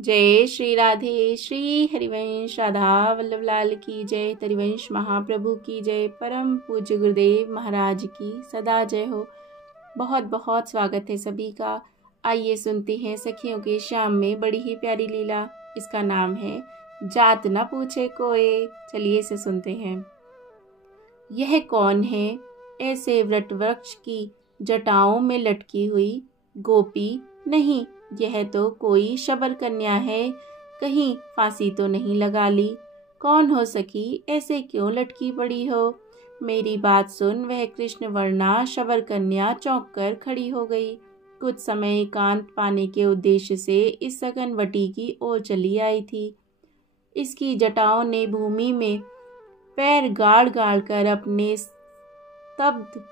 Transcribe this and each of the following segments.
जय श्री राधे। श्री हरिवंश राधा वल्लभ लाल की जय। हरिवंश महाप्रभु की जय। परम पूज्य गुरुदेव महाराज की सदा जय हो। बहुत बहुत स्वागत है सभी का। आइए सुनते हैं सखियों के श्याम में बड़ी ही प्यारी लीला। इसका नाम है जात न पूछे कोई। चलिए इसे सुनते हैं। यह कौन है ऐसे वट वृक्ष की जटाओं में लटकी हुई गोपी? नहीं, यह तो कोई शबर कन्या है। कहीं फांसी तो नहीं लगा ली? कौन हो सखी, ऐसे क्यों लटकी पड़ी हो? मेरी बात सुन। वह कृष्ण वर्णा शबर कन्या चौंक कर खड़ी हो गई। कुछ समय एकांत पाने के उद्देश्य से इस सघनवटी की ओर चली आई थी। इसकी जटाओं ने भूमि में पैर गाड़ गाड़ कर अपने स्तब्ध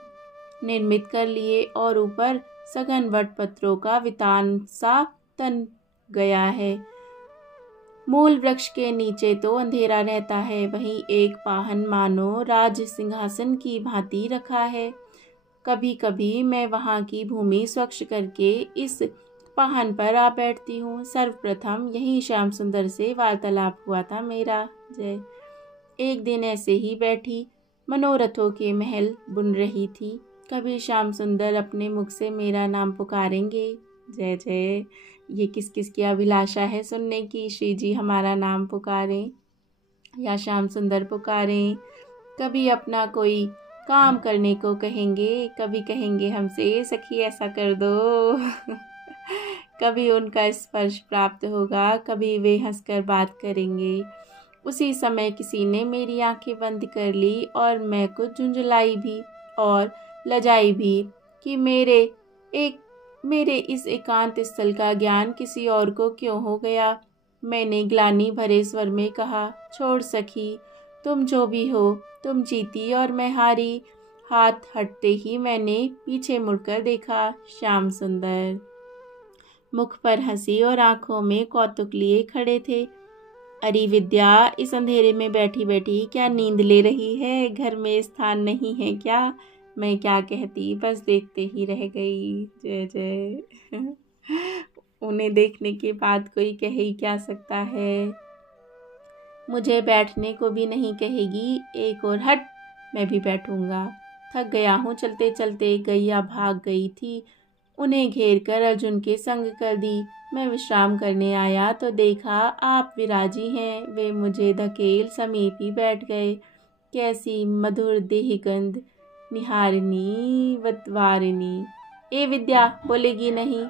निर्मित कर लिए और ऊपर सघन वट पत्रों का वितान सा तन गया है। मूल वृक्ष के नीचे तो अंधेरा रहता है, वहीं एक पाहन मानो राज सिंहासन की भांति रखा है। कभी कभी मैं वहां की भूमि स्वच्छ करके इस पाहन पर आ बैठती हूँ। सर्वप्रथम यही श्याम सुंदर से वार्तालाप हुआ था मेरा। जय। एक दिन ऐसे ही बैठी मनोरथों के महल बुन रही थी। कभी श्याम सुंदर अपने मुख से मेरा नाम पुकारेंगे। जय जय। ये किस किस की अभिलाषा है सुनने की। श्री जी हमारा नाम पुकारें या श्याम सुंदर पुकारें। कभी अपना कोई काम करने को कहेंगे, कभी कहेंगे हमसे सखी ऐसा कर दो। कभी उनका स्पर्श प्राप्त होगा, कभी वे हंसकर बात करेंगे। उसी समय किसी ने मेरी आंखें बंद कर ली और मैं कुछ झुंझलाई भी और लजाई भी कि मेरे इस एकांत स्थल का ज्ञान किसी और को क्यों हो गया। मैंने ग्लानि भरे स्वर में कहा, छोड़ सखी, तुम जो भी हो, तुम जीती और मैं हारी। हाथ हटते ही मैंने पीछे मुड़कर देखा। श्याम सुंदर मुख पर हंसी और आंखों में कौतुक लिए खड़े थे। अरे विद्या, इस अंधेरे में बैठी बैठी क्या नींद ले रही है? घर में स्थान नहीं है क्या? मैं क्या कहती, बस देखते ही रह गई। जय जय। उन्हें देखने के बाद कोई कह ही क्या सकता है। मुझे बैठने को भी नहीं कहेगी। एक और हट, मैं भी बैठूंगा। थक गया हूँ चलते चलते। गैया भाग गई थी, उन्हें घेर कर अर्जुन के संग कर दी। मैं विश्राम करने आया तो देखा आप विराजी हैं। वे मुझे धकेल समीप ही बैठ गए। कैसी मधुर देहगंध, निहारिणी वतवारिणी। ए विद्या, बोलेगी नहीं?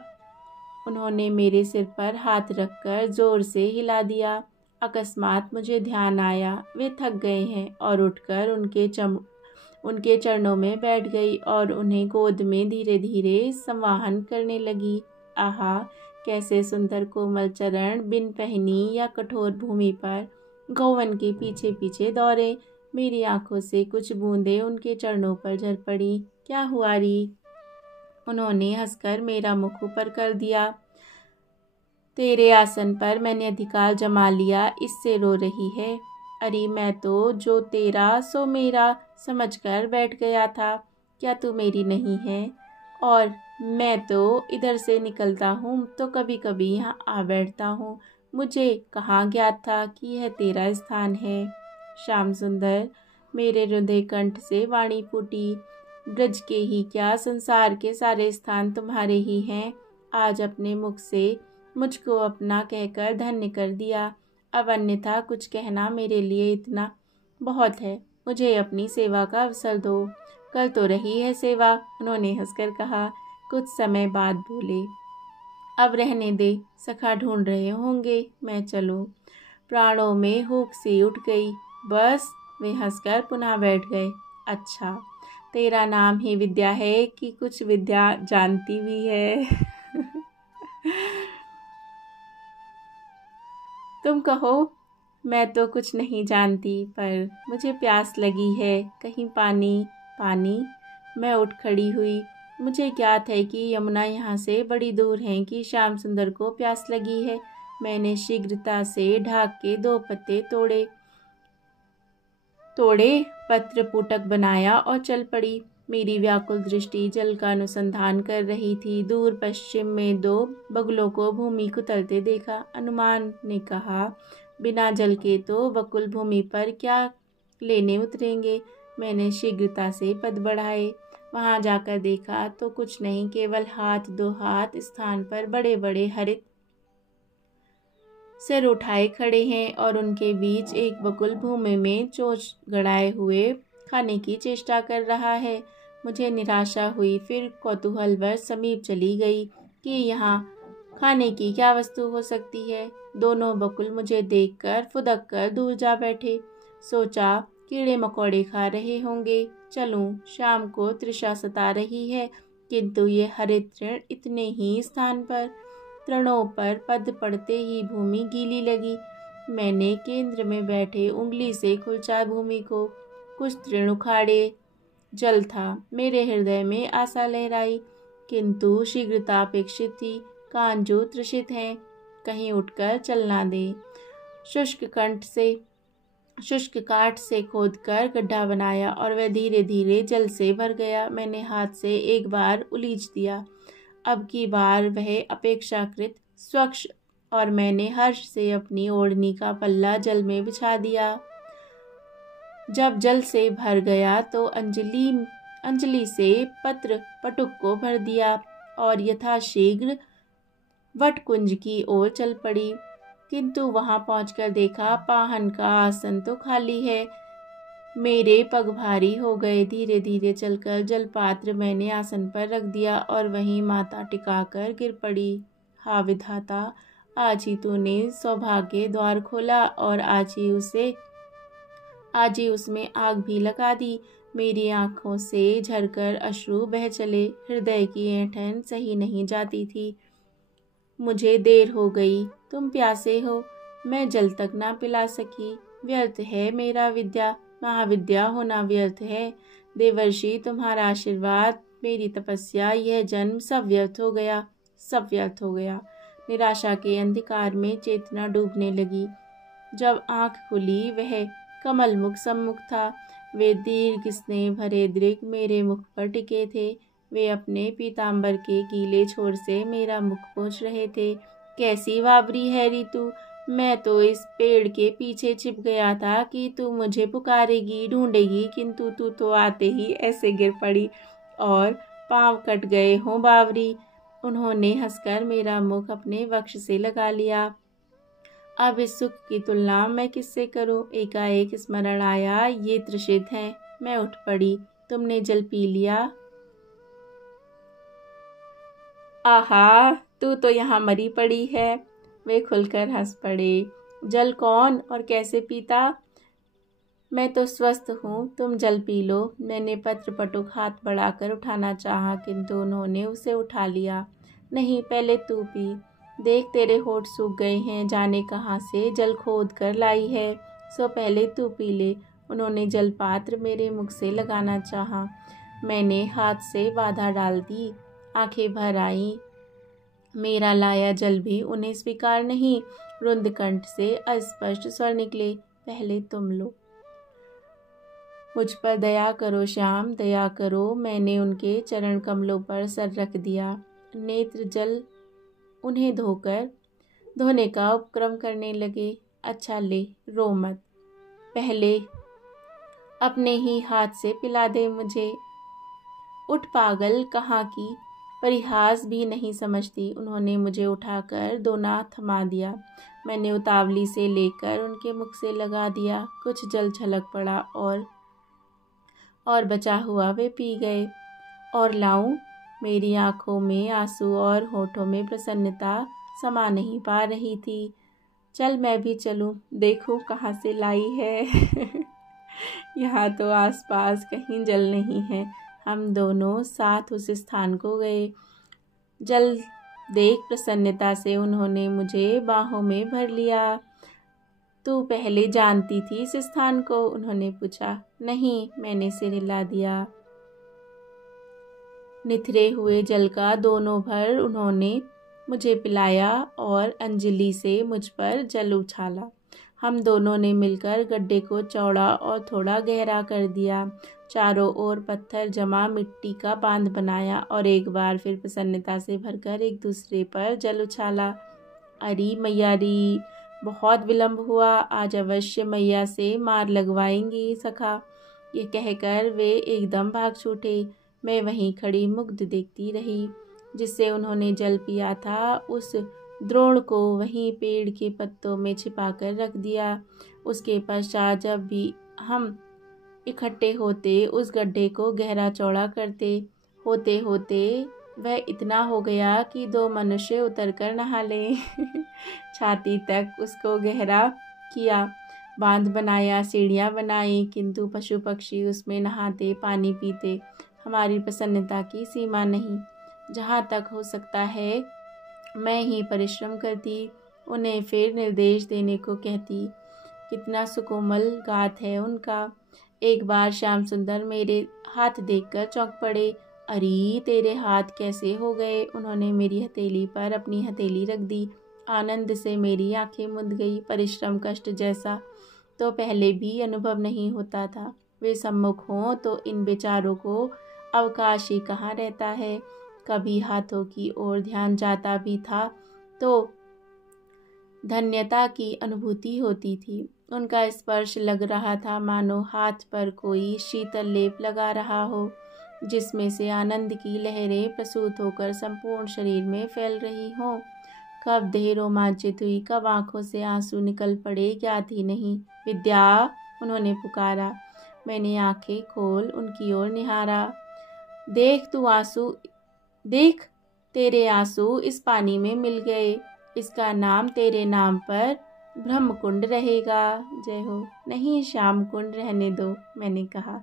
उन्होंने मेरे सिर पर हाथ रखकर जोर से हिला दिया। अकस्मात मुझे ध्यान आया वे थक गए हैं और उठकर उनके चरणों में बैठ गई और उन्हें गोद में धीरे धीरे संवाहन करने लगी। आहा, कैसे सुंदर कोमल चरण बिन पहनी या कठोर भूमि पर गौवन के पीछे पीछे दौड़े। मेरी आंखों से कुछ बूंदें उनके चरणों पर झर पड़ी। क्या हुआ री? उन्होंने हंसकर मेरा मुख ऊपर कर दिया। तेरे आसन पर मैंने अधिकार जमा लिया, इससे रो रही है? अरे मैं तो जो तेरा सो मेरा समझकर बैठ गया था। क्या तू मेरी नहीं है? और मैं तो इधर से निकलता हूँ तो कभी कभी यहाँ आ बैठता हूँ। मुझे कहाँ ज्ञात था कि यह तेरा स्थान है। श्याम सुंदर, मेरे हृदय कंठ से वाणी फूटी। ब्रज के ही क्या, संसार के सारे स्थान तुम्हारे ही हैं। आज अपने मुख से मुझको अपना कहकर धन्य कर दिया। अब अन्यथा कुछ कहना मेरे लिए इतना बहुत है। मुझे अपनी सेवा का अवसर दो। कर तो रही है सेवा, उन्होंने हंसकर कहा। कुछ समय बाद बोले, अब रहने दे, सखा ढूंढ रहे होंगे, मैं चलूं? प्राणों में हुक सी उठ गई। बस, वे हंसकर पुनः बैठ गए। अच्छा, तेरा नाम ही विद्या है कि कुछ विद्या जानती भी है? तुम कहो। मैं तो कुछ नहीं जानती, पर मुझे प्यास लगी है। कहीं पानी पानी। मैं उठ खड़ी हुई। मुझे ज्ञात है कि यमुना यहाँ से बड़ी दूर है कि श्याम सुंदर को प्यास लगी है। मैंने शीघ्रता से ढाक के 2 पत्ते तोड़े, पत्र पुटक बनाया और चल पड़ी। मेरी व्याकुल दृष्टि जल का अनुसंधान कर रही थी। दूर पश्चिम में 2 बगुलों को भूमि कुतरते देखा। हनुमान ने कहा, बिना जल के तो बकुल भूमि पर क्या लेने उतरेंगे। मैंने शीघ्रता से पद बढ़ाए। वहां जाकर देखा तो कुछ नहीं, केवल 2 हाथ स्थान पर बड़े बड़े हरित सिर उठाए खड़े हैं और उनके बीच एक बकुल भूमि में चोंच गड़ाए हुए खाने की चेष्टा कर रहा है। मुझे निराशा हुई, फिर कौतूहलवश समीप चली गई कि यहाँ खाने की क्या वस्तु हो सकती है। दोनों बकुल मुझे देखकर फुदक कर दूर जा बैठे। सोचा कीड़े मकोड़े खा रहे होंगे, चलूं। शाम को तृषा सता रही है, किंतु ये हरित तृण इतने ही स्थान पर। तृणों पर पद पड़ते ही भूमि गीली लगी। मैंने केंद्र में बैठे उंगली से खुरचा भूमि को। कुछ तृण उखाड़े। जल था। मेरे हृदय में आशा लहराई, किंतु शीघ्रता अपेक्षित थी। कान जो तृषित हैं, कहीं उठकर चलना दे। शुष्क काठ से खोदकर गड्ढा बनाया और वह धीरे धीरे जल से भर गया। मैंने हाथ से एक बार उलीच दिया। अब की बार वह अपेक्षाकृत स्वच्छ और मैंने हर्ष से अपनी ओढ़नी का पल्ला जल में बिछा दिया। जब जल से भर गया तो अंजलि से पत्र पटुक को भर दिया और यथाशीघ्र वटकुंज की ओर चल पड़ी। किंतु वहां पहुंचकर देखा पाहन का आसन तो खाली है। मेरे पग भारी हो गए। धीरे धीरे चलकर जलपात्र मैंने आसन पर रख दिया और वहीं माथा टिकाकर गिर पड़ी। हा विधाता, आज ही तूने सौभाग्य द्वार खोला और आज ही उसमें आग भी लगा दी। मेरी आंखों से झरकर अश्रु बह चले। हृदय की ऐंठन सही नहीं जाती थी। मुझे देर हो गई। तुम प्यासे हो, मैं जल तक ना पिला सकी। व्यर्थ है मेरा महाविद्या होना व्यर्थ है। देवर्षि, तुम्हारा आशीर्वाद, मेरी तपस्या, यह जन्म सब व्यर्थ हो गया। निराशा के अंधकार में चेतना डूबने लगी। जब आंख खुली वह कमल मुख सम्मुख था। वे दीर्घ स्नेह भरे दृग मेरे मुख पर टिके थे। वे अपने पीताम्बर के गीले छोर से मेरा मुख पोंछ रहे थे। कैसी वाबरी है ऋतु, मैं तो इस पेड़ के पीछे छिप गया था कि तू मुझे पुकारेगी, ढूंढेगी, किंतु तू तो आते ही ऐसे गिर पड़ी और पांव कट गए हों बावरी। उन्होंने हंसकर मेरा मुख अपने वक्ष से लगा लिया। अब इस सुख की तुलना मैं किससे करूं? एकाएक स्मरण आया, ये तृषित हैं। मैं उठ पड़ी। तुमने जल पी लिया? आहा, तू तो यहाँ मरी पड़ी है। वे खुलकर हंस पड़े। जल कौन और कैसे पीता? मैं तो स्वस्थ हूँ, तुम जल पी लो। मैंने पत्र पटुक हाथ बढ़ाकर उठाना चाहा, किंतु उन्होंने उसे उठा लिया। नहीं, पहले तू पी। देख, तेरे होठ सूख गए हैं, जाने कहाँ से जल खोद कर लाई है। सो पहले तू पी ले। उन्होंने जल पात्र मेरे मुख से लगाना चाहा। मैंने हाथ से बाधा डाल दी। आंखें भर आईं। मेरा लाया जल भी उन्हें स्वीकार नहीं। रुंद कंठ से अस्पष्ट स्वर निकले, पहले तुम लो। मुझ पर दया करो श्याम, दया करो। मैंने उनके चरण कमलों पर सर रख दिया। नेत्र जल उन्हें धोने का उपक्रम करने लगे। अच्छा ले, रो मत, पहले अपने ही हाथ से पिला दे मुझे। उठ पागल, कहाँ की परिहास भी नहीं समझती। उन्होंने मुझे उठाकर दोना थमा दिया। मैंने उतावली से लेकर उनके मुख से लगा दिया। कुछ जल छलक पड़ा और बचा हुआ वे पी गए। और लाऊं? मेरी आंखों में आंसू और होठों में प्रसन्नता समा नहीं पा रही थी। चल, मैं भी चलूं, देखूं कहाँ से लाई है। यहाँ तो आसपास कहीं जल नहीं है। हम दोनों साथ उस स्थान को गए। जल देख प्रसन्नता से उन्होंने मुझे बाहों में भर लिया। तू पहले जानती थी इस स्थान को? उन्होंने पूछा। नहीं, मैंने सिर हिला दिया। निथरे हुए जल का दोनों भर उन्होंने मुझे पिलाया और अंजलि से मुझ पर जल उछाला। हम दोनों ने मिलकर गड्ढे को चौड़ा और थोड़ा गहरा कर दिया, चारों ओर पत्थर जमा मिट्टी का बांध बनाया और एक बार फिर प्रसन्नता से भरकर एक दूसरे पर जल उछाला। अरे मैया री, बहुत विलंब हुआ, आज अवश्य मैया से मार लगवाएंगी सखा। ये कहकर वे एकदम भाग छूटे। मैं वहीं खड़ी मुग्ध देखती रही। जिससे उन्होंने जल पिया था उस द्रोण को वहीं पेड़ के पत्तों में छिपाकर रख दिया। उसके पश्चात जब भी हम इकट्ठे होते उस गड्ढे को गहरा चौड़ा करते। होते होते वह इतना हो गया कि 2 मनुष्य उतरकर नहा लें। छाती तक उसको गहरा किया, बांध बनाया, सीढ़ियाँ बनाई, किंतु पशु पक्षी उसमें नहाते, पानी पीते। हमारी प्रसन्नता की सीमा नहीं। जहाँ तक हो सकता है मैं ही परिश्रम करती, उन्हें फिर निर्देश देने को कहती। कितना सुकोमल गात है उनका। एक बार श्याम सुंदर मेरे हाथ देखकर चौंक पड़े। अरे तेरे हाथ कैसे हो गए? उन्होंने मेरी हथेली पर अपनी हथेली रख दी। आनंद से मेरी आंखें मुंद गई। परिश्रम कष्ट जैसा तो पहले भी अनुभव नहीं होता था। वे सम्मुख हों तो इन बेचारों को अवकाश ही कहाँ रहता है। कभी हाथों की ओर ध्यान जाता भी था तो धन्यता की अनुभूति होती थी। उनका स्पर्श लग रहा था मानो हाथ पर कोई शीतल लेप लगा रहा हो, जिसमें से आनंद की लहरें प्रसूत होकर संपूर्ण शरीर में फैल रही हों। कब देह रोमांचित हुई, कब आंखों से आंसू निकल पड़े, ज्ञात ही नहीं। विद्या, उन्होंने पुकारा। मैंने आंखें खोल उनकी ओर निहारा। देख तेरे आंसू इस पानी में मिल गए। इसका नाम तेरे नाम पर ब्रह्म कुंड रहेगा। जय हो। नहीं, श्याम कुंड रहने दो, मैंने कहा।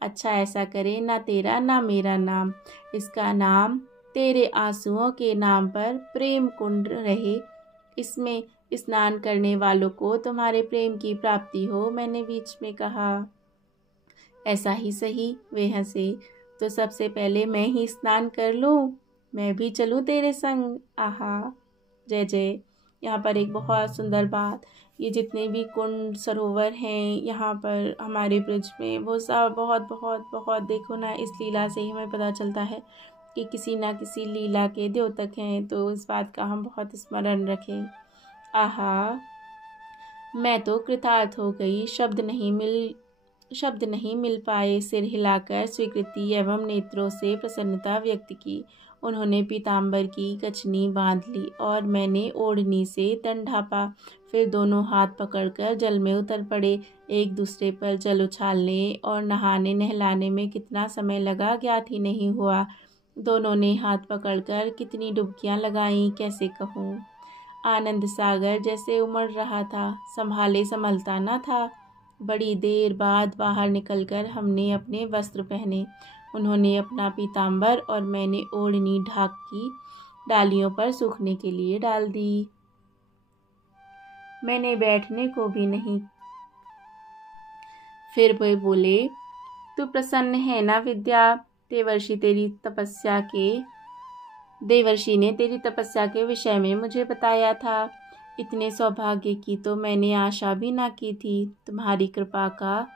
अच्छा, ऐसा करे, ना तेरा ना मेरा नाम, इसका नाम तेरे आंसुओं के नाम पर प्रेम कुंड रहे। इसमें स्नान करने वालों को तुम्हारे प्रेम की प्राप्ति हो, मैंने बीच में कहा। ऐसा ही सही, वे हंसे। तो सबसे पहले मैं ही स्नान कर लूं? मैं भी चलूं तेरे संग? आहा, जय जय। यहाँ पर एक बहुत सुंदर बात, ये जितने भी कुंड सरोवर हैं यहाँ पर हमारे ब्रज में, वो सब बहुत बहुत बहुत, देखो ना, इस लीला से ही हमें पता चलता है कि किसी ना किसी लीला के द्योतक हैं। तो इस बात का हम बहुत स्मरण रखें। आहा, मैं तो कृतार्थ हो गई। शब्द नहीं मिल पाए। सिर हिलाकर स्वीकृति एवं नेत्रों से प्रसन्नता व्यक्त की। उन्होंने पीताम्बर की कछनी बांध ली और मैंने ओढ़नी से तन ढापा। फिर दोनों हाथ पकड़कर जल में उतर पड़े। एक दूसरे पर जल उछालने और नहाने नहलाने में कितना समय लगा ज्ञात ही नहीं हुआ। दोनों ने हाथ पकड़कर कितनी डुबकियां लगाईं, कैसे कहूँ। आनंद सागर जैसे उमड़ रहा था, संभाले संभलता न था। बड़ी देर बाद बाहर निकलकर हमने अपने वस्त्र पहने। उन्होंने अपना पीताम्बर और मैंने ओढ़नी ढाक की डालियों पर सूखने के लिए डाल दी। मैंने बैठने को भी नहीं। फिर वे बोले, तू प्रसन्न है ना विद्या? देवर्षि ने तेरी तपस्या के विषय में मुझे बताया था। इतने सौभाग्य की तो मैंने आशा भी ना की थी। तुम्हारी कृपा का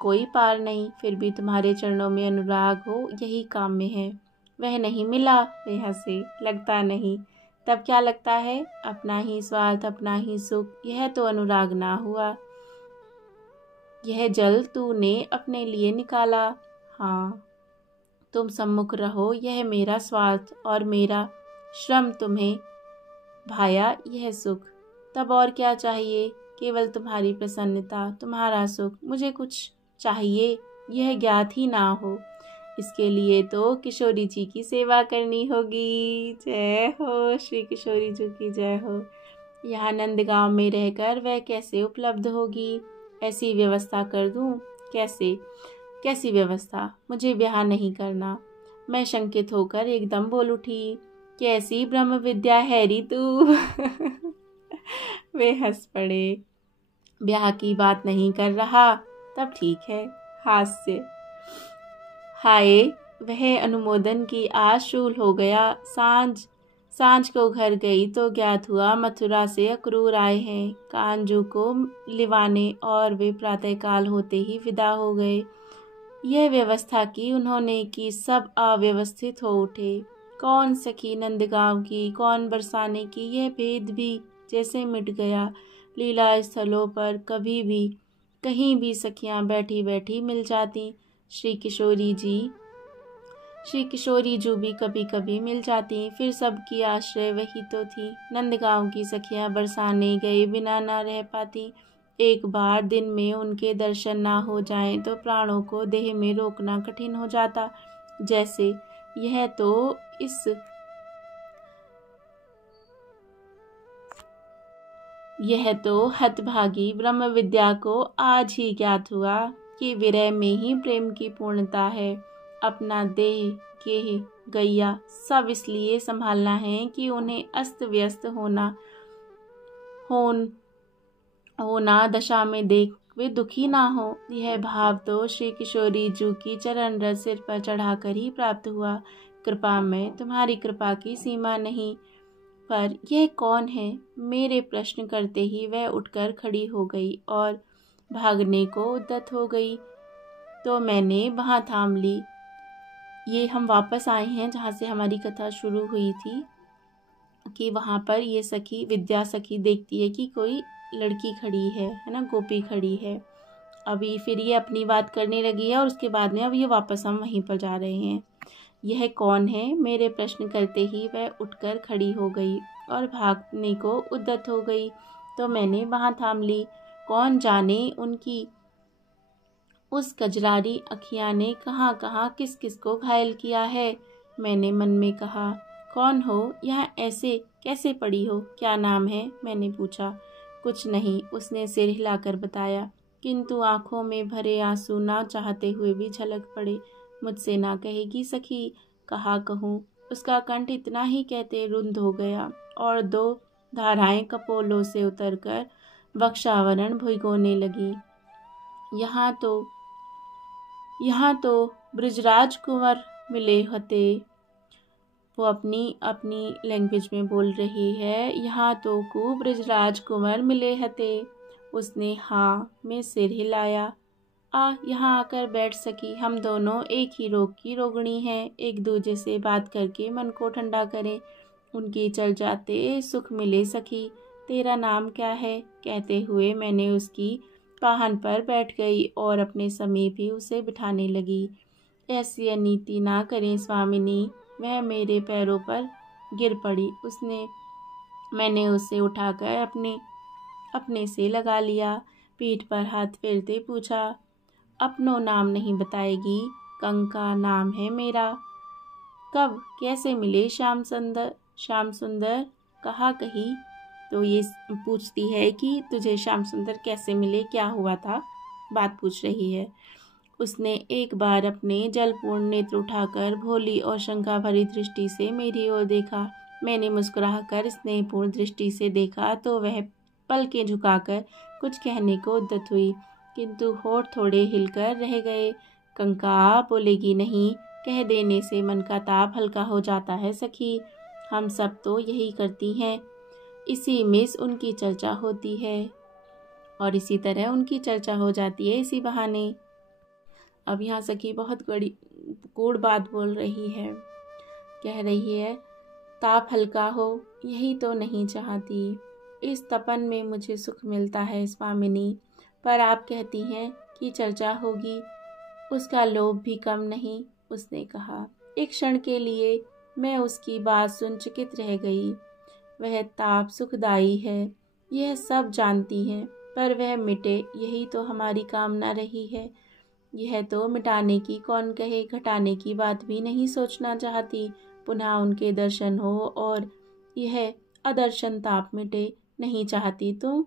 कोई पार नहीं, फिर भी तुम्हारे चरणों में अनुराग हो, यही काम में है। वह नहीं मिला, वे हंसे। लगता नहीं, तब क्या लगता है? अपना ही स्वार्थ, अपना ही सुख, यह तो अनुराग ना हुआ। यह जल तूने अपने लिए निकाला। हाँ, तुम सम्मुख रहो, यह मेरा स्वार्थ और मेरा श्रम तुम्हें भाया, यह सुख। तब और क्या चाहिए? केवल तुम्हारी प्रसन्नता, तुम्हारा सुख। मुझे कुछ चाहिए यह ज्ञात ही ना हो। इसके लिए तो किशोरी जी की सेवा करनी होगी। जय हो, श्री किशोरी जी की जय हो। यहाँ नंदगांव में रहकर वह कैसे उपलब्ध होगी? ऐसी व्यवस्था कर दूं? कैसी व्यवस्था? मुझे ब्याह नहीं करना। मैं शंकित होकर एकदम बोल उठी, कैसी ब्रह्म विद्या हैरी तू। वे हंस पड़े। ब्याह की बात नहीं कर रहा? तब ठीक है। हास्य। हाय, वह अनुमोदन की आस शूल हो गया। सांझ को घर गई तो ज्ञात हुआ मथुरा से अक्रूर आए हैं कांजू को लिवाने, और वे प्रातःकाल होते ही विदा हो गए। यह व्यवस्था की उन्होंने कि सब अव्यवस्थित हो उठे। कौन सखी नंदगांव की, कौन बरसाने की, यह भेद भी जैसे मिट गया। लीला स्थलों पर कभी भी कहीं भी सखियां बैठी बैठी मिल जाती। श्री किशोरी जू भी कभी कभी मिल जाती। फिर सबकी आश्रय वही तो थी। नंदगांव की सखियां बरसाने गए बिना ना रह पाती। एक बार दिन में उनके दर्शन ना हो जाएं तो प्राणों को देह में रोकना कठिन हो जाता। जैसे यह तो हतभागी ब्रह्म विद्या को आज ही ज्ञात हुआ कि विरह में ही प्रेम की पूर्णता है। अपना देह के गैया सब इसलिए संभालना है कि उन्हें अस्त व्यस्त होना दशा में देख वे दुखी ना हो। यह भाव तो श्री किशोरी जू की चरण रज सिर पर चढ़ाकर ही प्राप्त हुआ। कृपा में तुम्हारी कृपा की सीमा नहीं। पर यह कौन है? मेरे प्रश्न करते ही वह उठकर खड़ी हो गई और भागने को उद्यत हो गई तो मैंने वहां थाम ली। ये हम वापस आए हैं जहाँ से हमारी कथा शुरू हुई थी कि वहाँ पर ये सखी विद्या सखी देखती है कि कोई लड़की खड़ी है ना, गोपी खड़ी है। अभी फिर ये अपनी बात करने लगी है और उसके बाद में अब ये वापस हम वहीं पर जा रहे हैं। यह कौन है? मेरे प्रश्न करते ही वह उठकर खड़ी हो गई और भागने को उद्यत हो गई तो मैंने वहाँ थाम ली। कौन जाने उनकी उस कजरारी अखियाँ ने कहाँ कहाँ किस किस को घायल किया है। मैंने मन में कहा, कौन हो? यहाँ ऐसे कैसे पड़ी हो? क्या नाम है? मैंने पूछा। कुछ नहीं, उसने सिर हिलाकर बताया, किंतु आंखों में भरे आंसू ना चाहते हुए भी झलक पड़े। मुझसे ना कहेगी सखी? कहा कहूँ। उसका कंठ इतना ही कहते रुंध हो गया और 2 धाराएं कपोलों से उतरकर वक्षावरण भिगोने लगी। यहाँ तो ब्रजराज कुंवर मिले हते। वो अपनी लैंग्वेज में बोल रही है। यहाँ तो को ब्रजराज कुंवर मिले हते। उसने हाँ में सिर हिलाया। यहाँ आकर बैठ सकी। हम दोनों एक ही रोग की रोगिणी हैं। एक दूजे से बात करके मन को ठंडा करें। उनकी चल जाते सुख मिले सखी। तेरा नाम क्या है? कहते हुए मैंने उसकी पाहन पर बैठ गई और अपने समीप ही उसे बिठाने लगी। ऐसी अनीति ना करें स्वामिनी। वह मेरे पैरों पर गिर पड़ी। मैंने उसे उठाकर अपने से लगा लिया। पीठ पर हाथ फेरते पूछा, अपनो नाम नहीं बताएगी? कंका नाम है मेरा। कब कैसे मिले श्याम सुंदर? कहा कही। तो ये पूछती है कि तुझे श्याम सुंदर कैसे मिले, क्या हुआ था, बात पूछ रही है। उसने एक बार अपने जलपूर्ण नेत्र उठाकर भोली और शंका भरी दृष्टि से मेरी ओर देखा। मैंने मुस्कुराकर स्नेहपूर्ण दृष्टि से देखा तो वह पलकें झुकाकर कुछ कहने को उद्यत हुई, किंतु होठ थोड़े हिलकर रह गए। कंका बोलेगी नहीं, कह देने से मन का ताप हल्का हो जाता है सखी। हम सब तो यही करती हैं। इसी में उनकी चर्चा होती है और इसी तरह उनकी चर्चा हो जाती है इसी बहाने। अब यहाँ सखी बहुत गूढ़ बात बोल रही है। कह रही है, ताप हल्का हो यही तो नहीं चाहती। इस तपन में मुझे सुख मिलता है स्वामिनी, पर आप कहती हैं कि चर्चा होगी, उसका लोभ भी कम नहीं। उसने कहा। एक क्षण के लिए मैं उसकी बात सुन चकित रह गई। वह ताप सुखदायी है, यह सब जानती हैं, पर वह मिटे यही तो हमारी कामना रही है। यह तो मिटाने की कौन कहे, घटाने की बात भी नहीं सोचना चाहती। पुनः उनके दर्शन हो और यह अदर्शन ताप मिटे नहीं चाहती तो?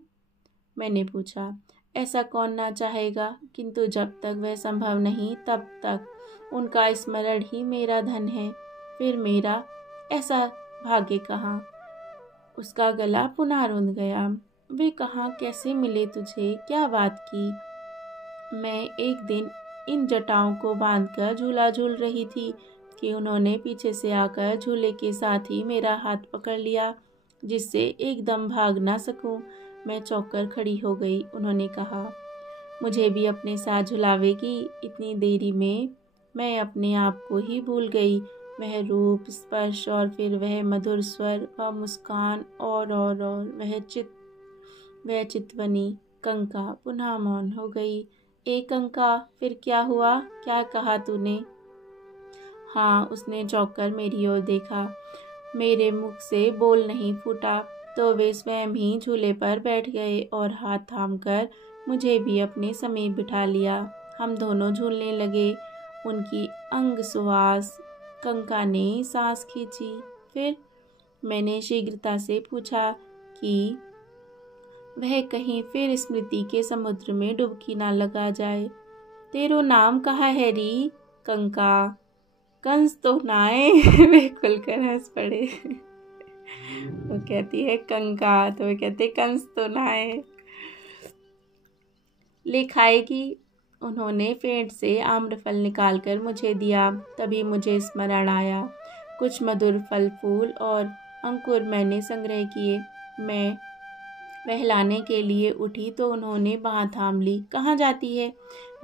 मैंने पूछा। ऐसा कौन ना चाहेगा, किंतु जब तक वह संभव नहीं तब तक उनका स्मरण ही मेरा धन है। फिर मेरा ऐसा भाग्य कहाँ? उसका गला पुनः रुंध गया। वे कहाँ कैसे मिले तुझे, क्या बात की? मैं एक दिन इन जटाओं को बांधकर झूला झूल रही थी, कि उन्होंने पीछे से आकर झूले के साथ ही मेरा हाथ पकड़ लिया, जिससे एकदम भाग ना सकूं। मैं चौंक कर खड़ी हो गई। उन्होंने कहा, मुझे भी अपने साथ झुलावेगी? इतनी देरी में मैं अपने आप को ही भूल गई। वह रूप, स्पर्श और फिर वह मधुर स्वर, वह मुस्कान और वह चितवनी। कंका पुनः मौन हो गई। ए कंका, फिर क्या हुआ? क्या कहा तूने? हाँ, उसने चौंक कर मेरी ओर देखा। मेरे मुख से बोल नहीं फूटा। तो वे स्वयं ही झूले पर बैठ गए और हाथ थामकर मुझे भी अपने समीप बिठा लिया। हम दोनों झूलने लगे। उनकी अंग सुवास। कंका ने सांस खींची। फिर मैंने शीघ्रता से पूछा कि वह कहीं फिर स्मृति के समुद्र में डुबकी ना लगा जाए। तेरो नाम कहा है री? कंका। कंस तो नाए। वे खुलकर हंस पड़े। वो कहती है कंका, तो वे कहते कंस तो नाए। ले खाएगी? उन्होंने पेट से आम्रफल निकालकर मुझे दिया। तभी मुझे स्मरण आया। कुछ मधुर फल फूल और अंकुर मैंने संग्रह किए। मैं बहलाने के लिए उठी तो उन्होंने बाँह थाम ली। कहाँ जाती है?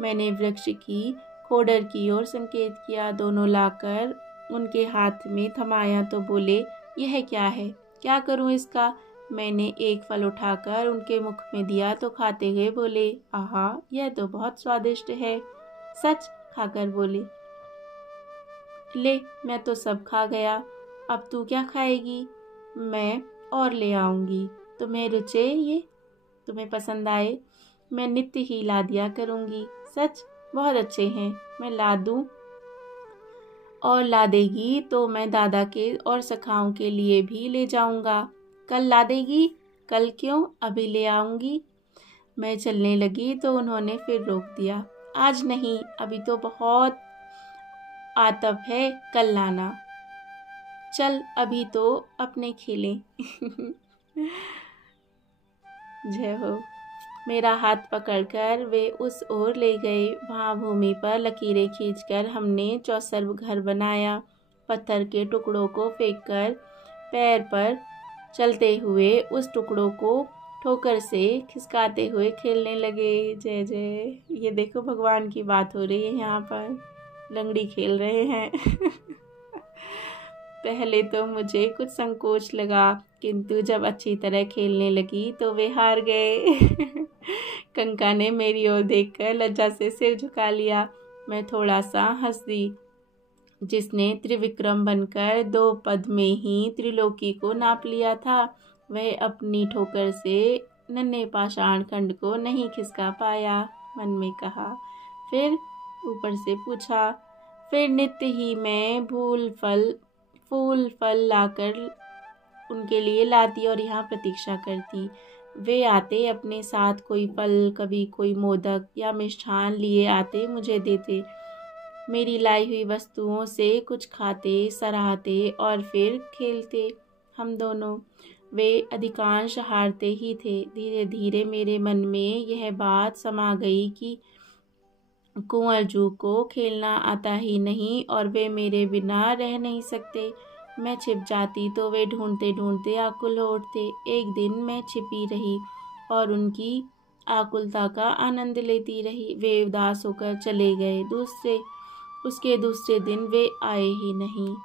मैंने वृक्ष की खोडर की ओर संकेत किया। दोनों लाकर उनके हाथ में थमाया तो बोले, यह क्या है? क्या करूं इसका? मैंने एक फल उठाकर उनके मुख में दिया तो खाते हुए बोले, आहा, यह तो बहुत स्वादिष्ट है। सच? खाकर बोले। ले, मैं तो सब खा गया। अब तू क्या खाएगी? मैं और ले आऊंगी। तुम्हें रुचे ये? तुम्हें पसंद आए? मैं नित्य ही ला दिया करूंगी। सच? बहुत अच्छे हैं। मैं ला दूं? और ला देगी तो मैं दादा के और सखाओं के लिए भी ले जाऊंगा। कल ला देगी? कल क्यों? अभी ले आऊंगी। मैं चलने लगी तो उन्होंने फिर रोक दिया। आज नहीं, अभी तो बहुत आतप है, कल लाना। चल, अभी तो अपने खेलें। जय हो। मेरा हाथ पकड़कर वे उस ओर ले गए। वहाँ भूमि पर लकीरें खींचकर हमने चौसर घर बनाया। पत्थर के टुकड़ों को फेंककर पैर पर चलते हुए उस टुकड़ों को ठोकर से खिसकाते हुए खेलने लगे। जय जय। ये देखो, भगवान की बात हो रही है यहाँ पर। लंगड़ी खेल रहे हैं। पहले तो मुझे कुछ संकोच लगा, किंतु जब अच्छी तरह खेलने लगी तो वे हार गए। कंका ने मेरी ओर देखकर लज्जा से सिर झुका लिया। मैं थोड़ा सा हंस दी। जिसने त्रिविक्रम बनकर 2 पद में ही त्रिलोकी को नाप लिया था, वह अपनी ठोकर से नन्हे पाषाण खंड को नहीं खिसका पाया। मन में कहा। फिर ऊपर से पूछा। फिर नित्य ही मैं फूल फल लाकर उनके लिए लाती और यहाँ प्रतीक्षा करती। वे आते, अपने साथ कोई फल, कभी कोई मोदक या मिष्ठान लिए आते, मुझे देते। मेरी लाई हुई वस्तुओं से कुछ खाते, सराहते और फिर खेलते हम दोनों। वे अधिकांश हारते ही थे। धीरे धीरे मेरे मन में यह बात समा गई कि कुंवर जू को खेलना आता ही नहीं और वे मेरे बिना रह नहीं सकते। मैं छिप जाती तो वे ढूंढते ढूंढते आकुल हो उठते। एक दिन मैं छिपी रही और उनकी आकुलता का आनंद लेती रही। वे उदास होकर चले गए। उसके दूसरे दिन वे आए ही नहीं।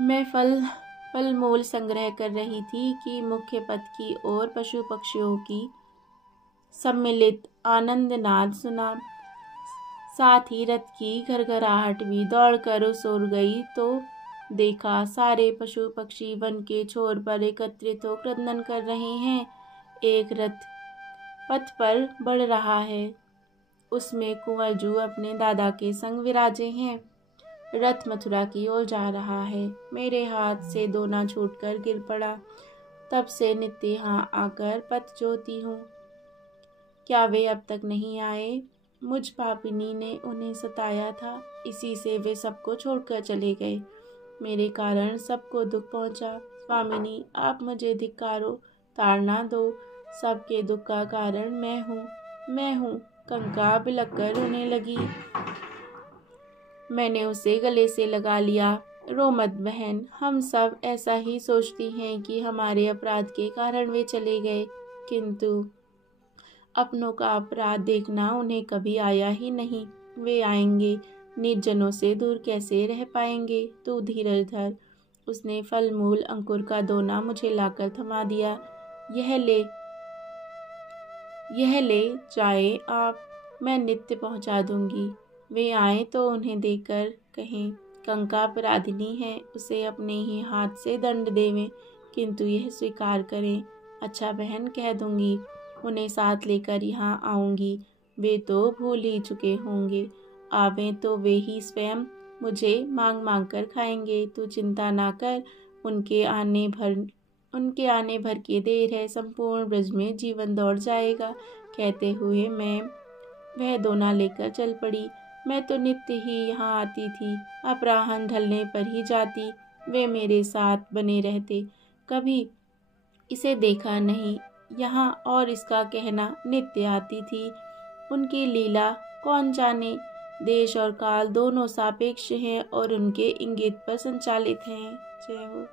मैं फल मूल संग्रह कर रही थी कि मुख्य पथ की ओर पशु पक्षियों की सम्मिलित आनंद नाद सुना। साथ ही रथ की घरघराहट भी। दौड़कर उस ओर गई तो देखा सारे पशु पक्षी वन के छोर पर एकत्रित हो क्रंदन कर रहे हैं। एक रथ पथ पर बढ़ रहा है। उसमें कुंवर जू अपने दादा के संग विराजे हैं। रथ मथुरा की ओर जा रहा है। मेरे हाथ से दोना छूटकर गिर पड़ा। तब से नित्य यहाँ आकर पथ जोती हूँ। क्या वे अब तक नहीं आए? मुझ पापिनी ने उन्हें सताया था, इसी से वे सबको छोड़कर चले गए। मेरे कारण सबको दुख पहुंचा। स्वामिनी, आप मुझे धिक्कारो, ताड़ना दो। सबके दुख का कारण मैं हूँ। कंका बिलख कर रोने लगी। मैंने उसे गले से लगा लिया। रो मत बहन, हम सब ऐसा ही सोचती हैं कि हमारे अपराध के कारण वे चले गए, किंतु अपनों का अपराध देखना उन्हें कभी आया ही नहीं। वे आएंगे, निर्जनों से दूर कैसे रह पाएंगे। तू धीरज धर। उसने फल मूल अंकुर का दोना मुझे लाकर थमा दिया। यह ले जाए आप, मैं नित्य पहुंचा दूंगी। वे आए तो उन्हें देकर कहें, कंका अपराधिनी है, उसे अपने ही हाथ से दंड देवें, किंतु यह स्वीकार करें। अच्छा बहन, कह दूंगी, उन्हें साथ लेकर यहाँ आऊँगी। वे तो भूल ही चुके होंगे। आवें तो वे ही स्वयं मुझे मांग मांग कर खाएंगे। तू चिंता ना कर, उनके आने भर की देर है, संपूर्ण ब्रज में जीवन दौड़ जाएगा। कहते हुए मैं वह दोना लेकर चल पड़ी। मैं तो नित्य ही यहाँ आती थी, अपराह्न ढलने पर ही जाती। वे मेरे साथ बने रहते, कभी इसे देखा नहीं यहाँ, और इसका कहना नित्य आती थी। उनकी लीला कौन जाने, देश और काल दोनों सापेक्ष हैं और उनके इंगित पर संचालित हैं। जय हो।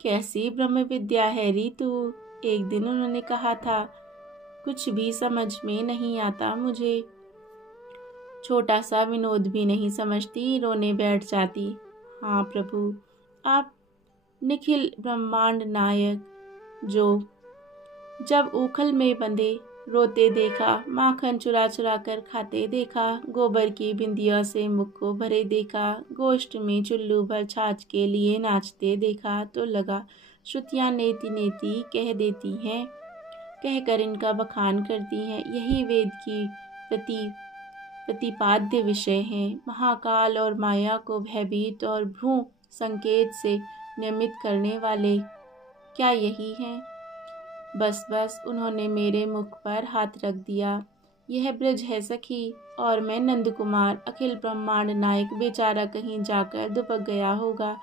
कैसी ब्रह्म विद्या है री तू, एक दिन उन्होंने कहा था। कुछ भी समझ में नहीं आता मुझे। छोटा सा विनोद भी नहीं समझती, रोने बैठ जाती। हाँ प्रभु, आप निखिल ब्रह्मांड नायक, जो जब उखल में बंधे रोते देखा, माखन चुरा चुरा कर खाते देखा, गोबर की बिंदिया से मुख को भरे देखा, गोष्ठ में चुल्लू भर छाछ के लिए नाचते देखा, तो लगा श्रुतियाँ नेति नेति कह देती हैं, कहकर इनका बखान करती हैं। यही वेद की प्रतिपाद्य विषय हैं। महाकाल और माया को भयभीत और भ्रू संकेत से नियमित करने वाले क्या यही हैं? बस बस, उन्होंने मेरे मुख पर हाथ रख दिया। यह ब्रज है सखी, और मैं नंद कुमार, अखिल ब्रह्मांड नायक, बेचारा कहीं जाकर दुबक गया होगा।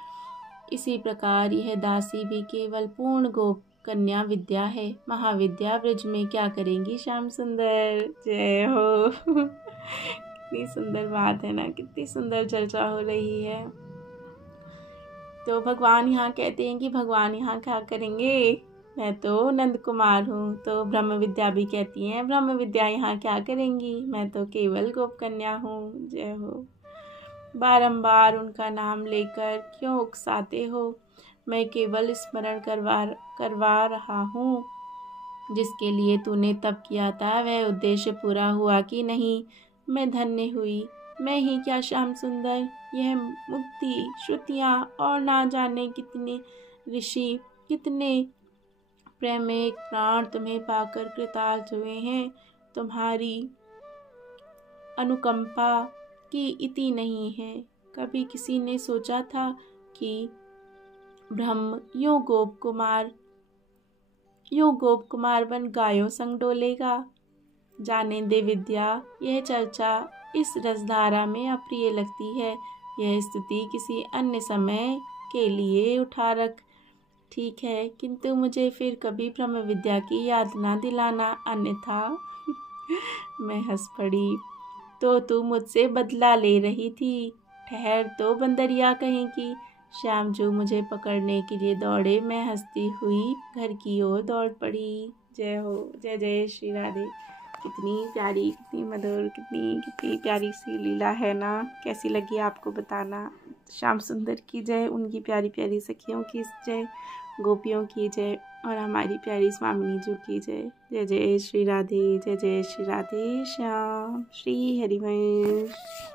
इसी प्रकार यह दासी भी केवल पूर्ण गोप कन्या विद्या है। महाविद्या ब्रज में क्या करेंगी श्याम सुंदर। जय हो। कितनी सुंदर बात है ना, कितनी सुंदर चर्चा हो रही है। तो भगवान यहाँ कहते हैं कि भगवान यहाँ क्या करेंगे, मैं तो नंद कुमार हूँ। तो ब्रह्म विद्या भी कहती हैं, ब्रह्म विद्या यहाँ क्या करेंगी, मैं तो केवल गोप कन्या हूँ। जय हो। बारंबार उनका नाम लेकर क्यों उकसाते हो, मैं केवल स्मरण करवा रहा हूँ। जिसके लिए तूने तप किया था, वह उद्देश्य पूरा हुआ कि नहीं। मैं धन्य हुई, मैं ही क्या श्याम सुंदर, यह मुक्ति श्रुतियाँ और ना जाने कितने ऋषि, कितने प्रेमिक प्राण तुम्हें पाकर कृतार्थ हुए हैं। तुम्हारी अनुकंपा की इति नहीं है। कभी किसी ने सोचा था कि ब्रह्म यूं गोप कुमार बन गायों संग डोलेगा। जाने दे विद्या, यह चर्चा इस रसधारा में अप्रिय लगती है। यह स्तुति किसी अन्य समय के लिए उठा रख, ठीक है, किंतु मुझे फिर कभी ब्रह्म विद्या की याद ना दिलाना, अन्यथा। मैं हंस पड़ी। तो तू मुझसे बदला ले रही थी, ठहर तो बंदरिया कहीं की। श्याम जो मुझे पकड़ने के लिए दौड़े, मैं हंसती हुई घर की ओर दौड़ पड़ी। जय हो। जय जय श्री राधे। कितनी प्यारी, कितनी मधुर, कितनी प्यारी सी लीला है ना। कैसी लगी आपको बताना। श्याम सुंदर की जय, उनकी प्यारी प्यारी सखियों की जय, गोपियों की जय, और हमारी प्यारी स्वामिनी जी की जय। जय जय श्री राधे। जय जय श्री राधे श्याम। श्री हरिवंश।